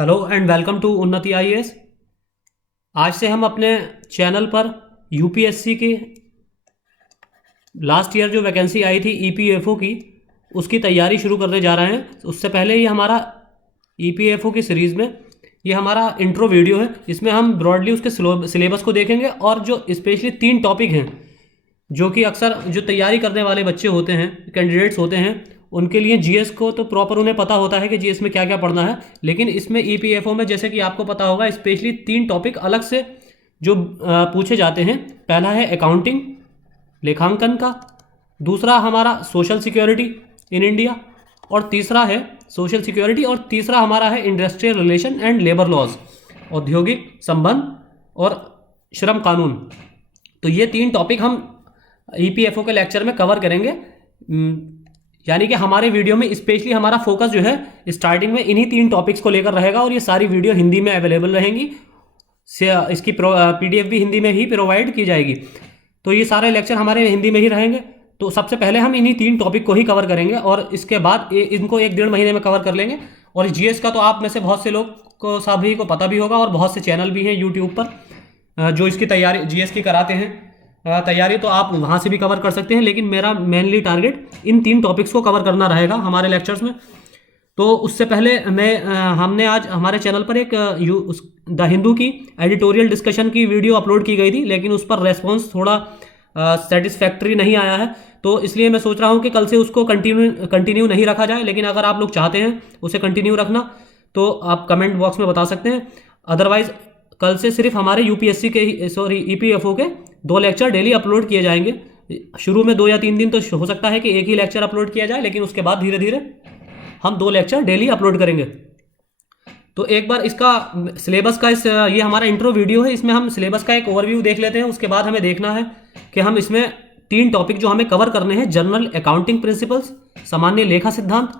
Hello and welcome to उन्नति IAS. आज से हम अपने चैनल पर यूपीएससी की लास्ट ईयर जो वैकेंसी आई थी ईपीएफओ की, उसकी तैयारी शुरू करने जा रहे हैं। उससे पहले ये हमारा ईपीएफओ की सीरीज़ में ये हमारा इंट्रो वीडियो है। इसमें हम ब्रॉडली उसके सिलेबस को देखेंगे और जो स्पेशली 3 टॉपिक हैं जो कि अक्सर जो तैयारी करने वाले बच्चे होते हैं, कैंडिडेट्स होते हैं, उनके लिए जीएस को तो प्रॉपर उन्हें पता होता है कि जीएस में क्या क्या पढ़ना है। लेकिन इसमें ईपीएफओ में जैसे कि आपको पता होगा स्पेशली 3 टॉपिक अलग से जो पूछे जाते हैं। पहला है अकाउंटिंग, लेखांकन का। दूसरा हमारा सोशल सिक्योरिटी इन इंडिया, और तीसरा है सोशल सिक्योरिटी, और तीसरा हमारा है industrial relation and labour laws, औद्योगिक संबंध और श्रम कानून। तो ये 3 टॉपिक हम ईपीएफओ के लेक्चर में कवर करेंगे। यानी कि हमारे वीडियो में स्पेशली हमारा फोकस जो है स्टार्टिंग में इन्हीं 3 टॉपिक्स को लेकर रहेगा, और ये सारी वीडियो हिंदी में अवेलेबल रहेंगी। इसकी पीडीएफ भी हिंदी में ही प्रोवाइड की जाएगी। तो ये सारे लेक्चर हमारे हिंदी में ही रहेंगे। तो सबसे पहले हम इन्हीं 3 टॉपिक को ही कवर करेंगे, और इसके बाद इनको 1-1.5 महीने में कवर कर लेंगे। और जीएस का तो आप में से बहुत से लोग को सभी को पता भी होगा, और बहुत से चैनल भी हैं यूट्यूब पर जो इसकी तैयारी जीएस की कराते हैं तैयारी, तो आप वहाँ से भी कवर कर सकते हैं। लेकिन मेरा मेनली टारगेट इन 3 टॉपिक्स को कवर करना रहेगा हमारे लेक्चर्स में। तो उससे पहले हमने आज हमारे चैनल पर एक द हिंदू की एडिटोरियल डिस्कशन की वीडियो अपलोड की गई थी, लेकिन उस पर रेस्पॉन्स थोड़ा सेटिस्फैक्ट्री नहीं आया है। तो इसलिए मैं सोच रहा हूँ कि कल से उसको कंटिन्यू नहीं रखा जाए। लेकिन अगर आप लोग चाहते हैं उसे कंटिन्यू रखना तो आप कमेंट बॉक्स में बता सकते हैं। अदरवाइज कल से सिर्फ हमारे यूपीएससी के ईपीएफओ के 2 लेक्चर डेली अपलोड किए जाएंगे। शुरू में 2 या 3 दिन तो हो सकता है कि एक ही लेक्चर अपलोड किया जाए, लेकिन उसके बाद धीरे धीरे हम 2 लेक्चर डेली अपलोड करेंगे। तो एक बार इसका सिलेबस का ये हमारा इंट्रो वीडियो है, इसमें हम सिलेबस का एक ओवरव्यू देख लेते हैं। उसके बाद हमें देखना है कि हम इसमें 3 टॉपिक जो हमें कवर करने हैं: जनरल अकाउंटिंग प्रिंसिपल्स, सामान्य लेखा सिद्धांत,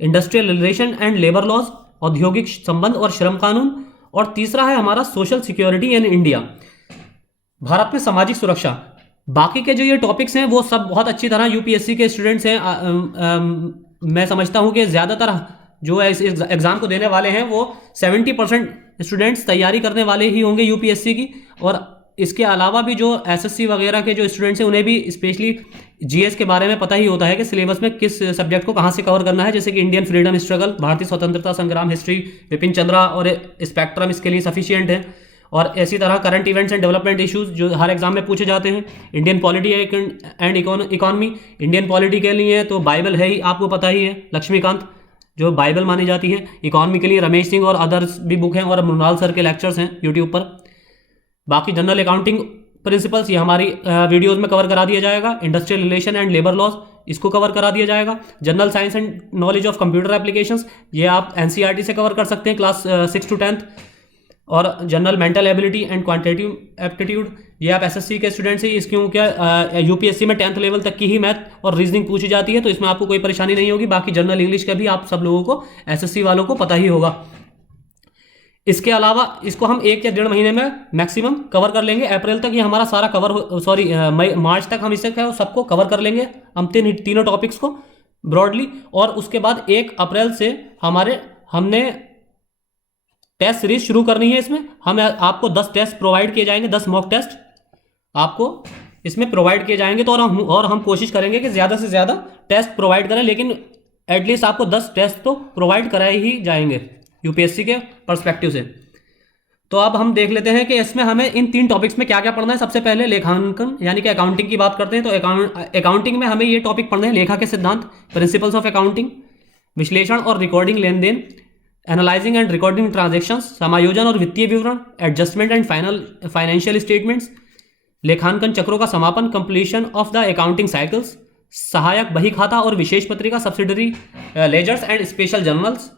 industrial relation and labour laws, औद्योगिक संबंध और श्रम कानून, और तीसरा है हमारा सोशल सिक्योरिटी इन इंडिया, भारत में सामाजिक सुरक्षा। बाकी के जो ये टॉपिक्स हैं वो सब बहुत अच्छी तरह यूपीएससी के स्टूडेंट्स हैं। मैं समझता हूँ कि ज़्यादातर जो है इस एग्ज़ाम को देने वाले हैं वो 70% स्टूडेंट्स तैयारी करने वाले ही होंगे यूपीएससी की। और इसके अलावा भी जो एसएससी वगैरह के जो स्टूडेंट्स हैं उन्हें भी स्पेशली जीएस के बारे में पता ही होता है कि सिलेबस में किस सब्जेक्ट को कहाँ से कवर करना है। जैसे कि इंडियन फ्रीडम स्ट्रगल, भारतीय स्वतंत्रता संग्राम हिस्ट्री, बिपिन चंद्रा और स्पेक्ट्रम इसके लिए सफिशियंट है। और इसी तरह current events and development issues जो हर एग्जाम में पूछे जाते हैं। Indian polity and economy, Indian polity के लिए तो बाइबल है ही, आपको पता ही है, लक्ष्मीकांत जो बाइबल मानी जाती है। इकोनॉमी के लिए रमेश सिंह और अदर्स भी बुक हैं, और मृणाल सर के लेक्चर्स हैं यूट्यूब पर। बाकी जनरल अकाउंटिंग प्रिंसिपल्स ये हमारी वीडियोज़ में कवर करा दिया जाएगा। Industrial relation and labour laws इसको कवर करा दिया जाएगा। General science and knowledge of computer applications ये आप एनसीईआरटी से कवर कर सकते हैं क्लास 6 to 10th। और general mental ability and quantitative aptitude ये आप एसएससी के स्टूडेंट्स ही, इसक्यों क्या यूपीएससी में 10th लेवल तक की ही मैथ और रीजनिंग पूछी जाती है, तो इसमें आपको कोई परेशानी नहीं होगी। बाकी जनरल इंग्लिश का भी आप सब लोगों को, एसएससी वालों को पता ही होगा। इसके अलावा इसको हम 1 या 1.5 महीने में मैक्सिमम कवर कर लेंगे। अप्रैल तक ये हमारा सारा कवर मार्च तक हम इसे सबको कवर कर लेंगे, हम तीनों टॉपिक्स को ब्रॉडली। और उसके बाद 1 अप्रैल से हमने टेस्ट सीरीज शुरू करनी है। इसमें हम आपको 10 टेस्ट प्रोवाइड किए जाएंगे, 10 मॉक टेस्ट आपको इसमें प्रोवाइड किए जाएंगे। तो और हम कोशिश करेंगे कि ज़्यादा से ज़्यादा टेस्ट प्रोवाइड करें, लेकिन एटलीस्ट आपको 10 टेस्ट तो प्रोवाइड कराए ही जाएंगे यूपीएससी के पर्सपेक्टिव से। तो अब हम देख लेते हैं कि इसमें हमें इन 3 टॉपिक्स में क्या क्या पढ़ना है। सबसे पहले लेखांकन यानी कि अकाउंटिंग की बात करते हैं। तो अकाउंटिंग में हमें ये टॉपिक पढ़ने हैं: लेखा के सिद्धांत, प्रिंसिपल्स ऑफ अकाउंटिंग, विश्लेषण और रिकॉर्डिंग लेन देन, एनालाइजिंग एंड रिकॉर्डिंग ट्रांजैक्शंस, समायोजन और वित्तीय विवरण, एडजस्टमेंट एंड फाइनेंशियल स्टेटमेंट्स, लेखांकन चक्रों का समापन, completion of the accounting cycles, सहायक बही खाता और विशेष पत्रिका, subsidiary ledgers and special journals.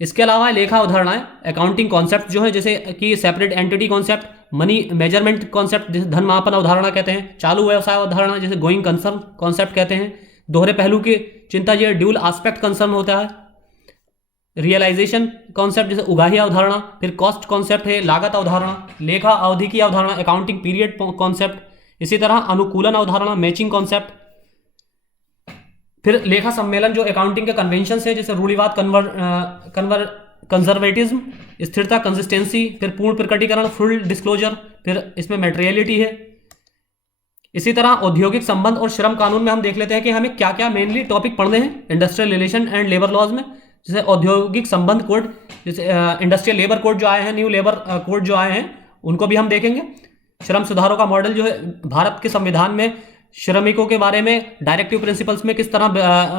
इसके अलावा लेखा अवधारणाएं, अकाउंटिंग कॉन्सेप्ट जो है, जैसे कि separate entity concept, money measurement concept जिसे धन मापन अवधारणा कहते हैं, चालू व्यवसाय अवधारणा जिसे गोइंग कंसर्न कॉन्सेप्ट कहते हैं, दोहरे पहलू की चिंता ये ड्यूल एस्पेक्ट कंसर्न होता है, रियलाइजेशन कॉन्सेप्ट जैसे उगाही अवधारणा, फिर कॉस्ट कॉन्सेप्ट है, लागत अवधारणा, लेखा अवधि की अवधारणा, अकाउंटिंग पीरियड कॉन्सेप्ट, इसी तरह अनुकूलन अवधारणा, मैचिंग कॉन्सेप्ट, फिर लेखा सम्मेलन जो अकाउंटिंग के कन्वेंशन है, जैसे रूढ़िवाद कंजर्वेटिज्म, स्थिरता, कंसिस्टेंसी, फिर पूर्ण प्रकटीकरण, फुल डिस्क्लोजर, फिर इसमें मेटेरियलिटी है। इसी तरह औद्योगिक संबंध और श्रम कानून में हम देख लेते हैं कि हमें क्या क्या मेनली टॉपिक पढ़ने हैं industrial relation and labour laws में। जैसे औद्योगिक संबंध कोड, जैसे इंडस्ट्रियल लेबर कोड जो आए हैं, न्यू लेबर कोड जो आए हैं, उनको भी हम देखेंगे। श्रम सुधारों का मॉडल जो है भारत के संविधान में श्रमिकों के बारे में डायरेक्टिव प्रिंसिपल्स में किस तरह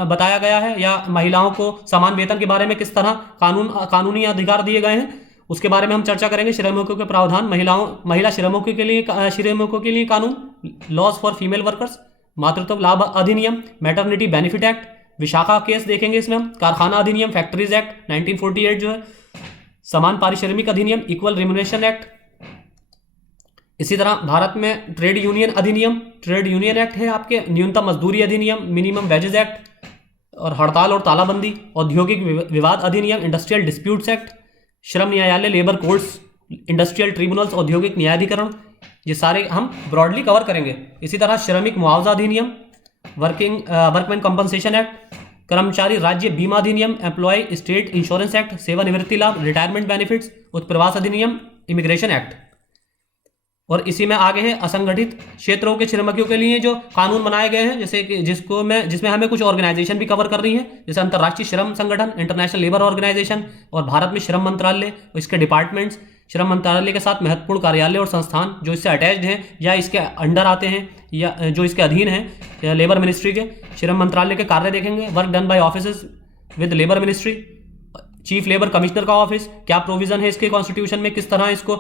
बताया गया है, या महिलाओं को समान वेतन के बारे में किस तरह कानूनी अधिकार दिए गए हैं, उसके बारे में हम चर्चा करेंगे। श्रमिकों के प्रावधान, महिला श्रमिकों के लिए कानून, लॉज फॉर फीमेल वर्कर्स, मातृत्व लाभ अधिनियम, maternity benefit act, Vishakha case देखेंगे इसमें हम, कारखाना अधिनियम, फैक्ट्रीज एक्ट 1948 जो है, समान पारिश्रमिक अधिनियम, इक्वल रिम्यूनरेशन एक्ट। इसी तरह भारत में ट्रेड यूनियन अधिनियम, ट्रेड यूनियन एक्ट है आपके, न्यूनतम मजदूरी अधिनियम, मिनिमम वेजेस एक्ट, और हड़ताल और तालाबंदी, औद्योगिक विवाद अधिनियम, इंडस्ट्रियल डिस्प्यूट्स एक्ट, श्रम न्यायालय, लेबर कोर्ट्स, इंडस्ट्रियल ट्रिब्यूनल्स, औद्योगिक न्यायाधिकरण, ये सारे हम ब्रॉडली कवर करेंगे। इसी तरह श्रमिक मुआवजा अधिनियम, वर्कमैन कंपनसेशन एक्ट, कर्मचारी राज्य बीमा अधिनियम, एम्प्लॉय स्टेट इंश्योरेंस एक्ट, सेवानिवृत्ति लाभ, रिटायरमेंट बेनिफिट्स, उत्प्रवास अधिनियम, इमिग्रेशन एक्ट। और इसी में आगे है असंगठित क्षेत्रों के श्रमिकों के लिए जो कानून बनाए गए हैं, जैसे कि जिसमें हमें कुछ ऑर्गेनाइजेशन भी कवर करनी है, जैसे अंतर्राष्ट्रीय श्रम संगठन, इंटरनेशनल लेबर ऑर्गेनाइजेशन, और भारत में श्रम मंत्रालय, इसके डिपार्टमेंट्स, श्रम मंत्रालय के साथ महत्वपूर्ण कार्यालय और संस्थान जो इससे अटैच्ड हैं या इसके अंडर आते हैं या जो इसके अधीन हैं, लेबर मिनिस्ट्री के श्रम मंत्रालय के कार्य देखेंगे। Work done by offices with labour ministry, chief labour commissioner का ऑफिस, क्या प्रोविजन है इसके कॉन्स्टिट्यूशन में, किस तरह इसको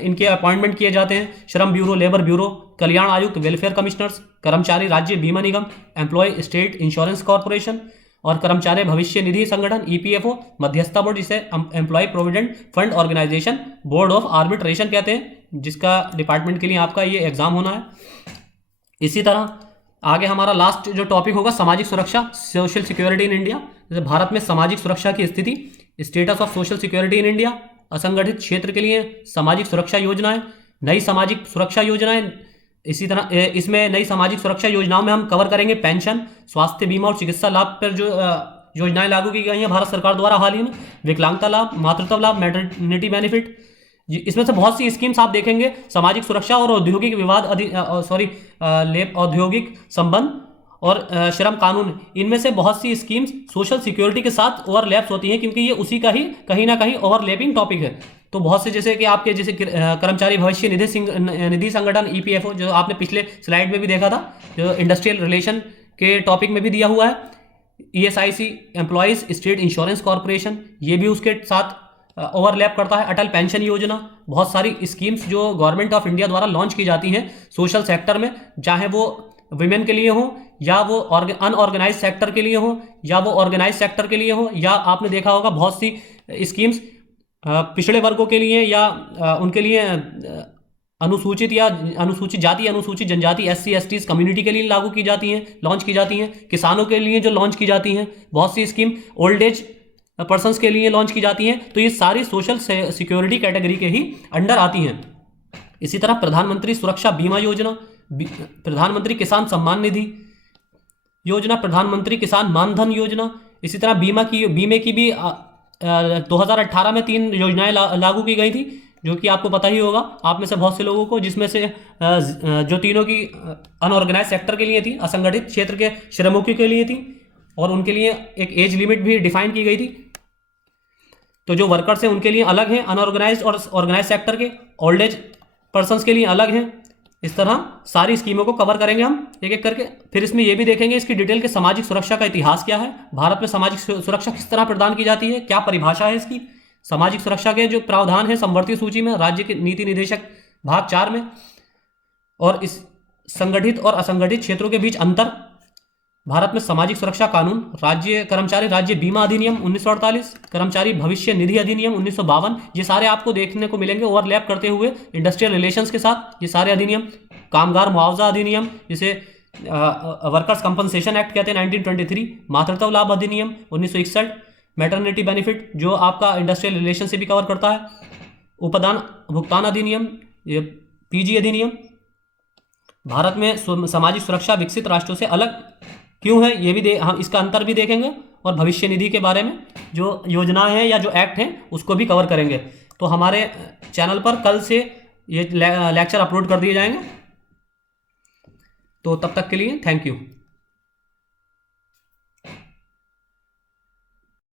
इनके अपॉइंटमेंट किए जाते हैं, श्रम ब्यूरो, लेबर ब्यूरो, कल्याण आयुक्त, वेलफेयर कमिश्नर्स, कर्मचारी राज्य बीमा निगम, एम्प्लॉय स्टेट इंश्योरेंस कॉर्पोरेशन, और कर्मचारी भविष्य निधि संगठन ईपीएफओ, मध्यस्थता बोर्ड जिसे employ provident fund organisation, board of arbitration कहते हैं, जिसका डिपार्टमेंट के लिए आपका ये एग्जाम होना है। इसी तरह आगे हमारा लास्ट जो टॉपिक होगा सामाजिक सुरक्षा, सोशल सिक्योरिटी इन इंडिया। जैसे भारत में सामाजिक सुरक्षा की स्थिति, status of social security in India, असंगठित क्षेत्र के लिए सामाजिक सुरक्षा योजनाएं, नई सामाजिक सुरक्षा योजनाएं। इसी तरह इसमें नई सामाजिक सुरक्षा योजनाओं में हम कवर करेंगे पेंशन, स्वास्थ्य बीमा और चिकित्सा लाभ पर जो योजनाएं लागू की गई हैं भारत सरकार द्वारा हाल ही में, विकलांगता लाभ, मातृत्व लाभ, मैटरनिटी बेनिफिट। इसमें से बहुत सी स्कीम्स आप देखेंगे सामाजिक सुरक्षा और औद्योगिक औद्योगिक संबंध और श्रम कानून, इनमें से बहुत सी स्कीम्स सोशल सिक्योरिटी के साथ ओवरलैप्स होती हैं, क्योंकि ये उसी का ही कहीं ना कहीं ओवरलैपिंग टॉपिक है। तो बहुत से जैसे कि आपके जैसे कर्मचारी भविष्य निधि संगठन ईपीएफओ, जो आपने पिछले स्लाइड में भी देखा था, जो इंडस्ट्रियल रिलेशन के टॉपिक में भी दिया हुआ है, ESIC, employees state insurance corporation, ये भी उसके साथ ओवरलैप करता है। अटल पेंशन योजना, बहुत सारी स्कीम्स जो गवर्नमेंट ऑफ इंडिया द्वारा लॉन्च की जाती हैं सोशल सेक्टर में, चाहे वो विमेन के लिए हो या वो अनऑर्गेनाइज सेक्टर के लिए हो या वो ऑर्गेनाइज सेक्टर के लिए हो, या आपने देखा होगा बहुत सी स्कीम्स पिछड़े वर्गों के लिए या उनके लिए अनुसूचित जाति, अनुसूचित जनजाति, SC ST कम्युनिटी के लिए लागू की जाती हैं, लॉन्च की जाती हैं। किसानों के लिए जो लॉन्च की जाती हैं बहुत सी स्कीम, ओल्ड एज पर्सन्स के लिए लॉन्च की जाती हैं। तो ये सारी सोशल सिक्योरिटी कैटेगरी के ही अंडर आती हैं। इसी तरह प्रधानमंत्री सुरक्षा बीमा योजना, प्रधानमंत्री किसान सम्मान निधि योजना, प्रधानमंत्री किसान मानधन योजना। इसी तरह बीमे की भी 2018 में 3 योजनाएं लागू की गई थी, जो कि आपको पता ही होगा आप में से बहुत से लोगों को, जिसमें से जो तीनों की अनऑर्गेनाइज सेक्टर के लिए थी, असंगठित क्षेत्र के श्रमिकों के लिए थी, और उनके लिए एक एज लिमिट भी डिफाइन की गई थी। तो जो वर्कर्स हैं उनके लिए अलग हैं अनऑर्गेनाइज और ऑर्गेनाइज सेक्टर के, ओल्ड एज पर्सन्स के लिए अलग हैं। इस तरह सारी स्कीमों को कवर करेंगे हम एक एक करके। फिर इसमें यह भी देखेंगे इसकी डिटेल के सामाजिक सुरक्षा का इतिहास क्या है, भारत में सामाजिक सुरक्षा किस तरह प्रदान की जाती है, क्या परिभाषा है इसकी। सामाजिक सुरक्षा के जो प्रावधान है समवर्ती सूची में, राज्य के नीति निर्देशक भाग 4 में, और इस संगठित और असंगठित क्षेत्रों के बीच अंतर, भारत में सामाजिक सुरक्षा कानून, कर्मचारी राज्य बीमा अधिनियम 1948, कर्मचारी भविष्य निधि अधिनियम 1952, ये सारे आपको देखने को मिलेंगे ओवरलैप करते हुए इंडस्ट्रियल रिलेशंस के साथ। ये सारे अधिनियम, कामगार मुआवजा अधिनियम जिसे वर्कर्स कंपनसेशन एक्ट कहते हैं 1923, मातृत्व लाभ अधिनियम 1961, मैटरनिटी बेनिफिट जो आपका इंडस्ट्रियल रिलेशन से भी कवर करता है, उपदान भुगतान अधिनियम, ये PG अधिनियम। भारत में सामाजिक सुरक्षा विकसित राष्ट्रों से अलग क्यों है, ये भी हम इसका अंतर भी देखेंगे, और भविष्य निधि के बारे में जो योजनाएं हैं या जो एक्ट हैं उसको भी कवर करेंगे। तो हमारे चैनल पर कल से ये लेक्चर अपलोड कर दिए जाएंगे। तो तब तक के लिए थैंक यू।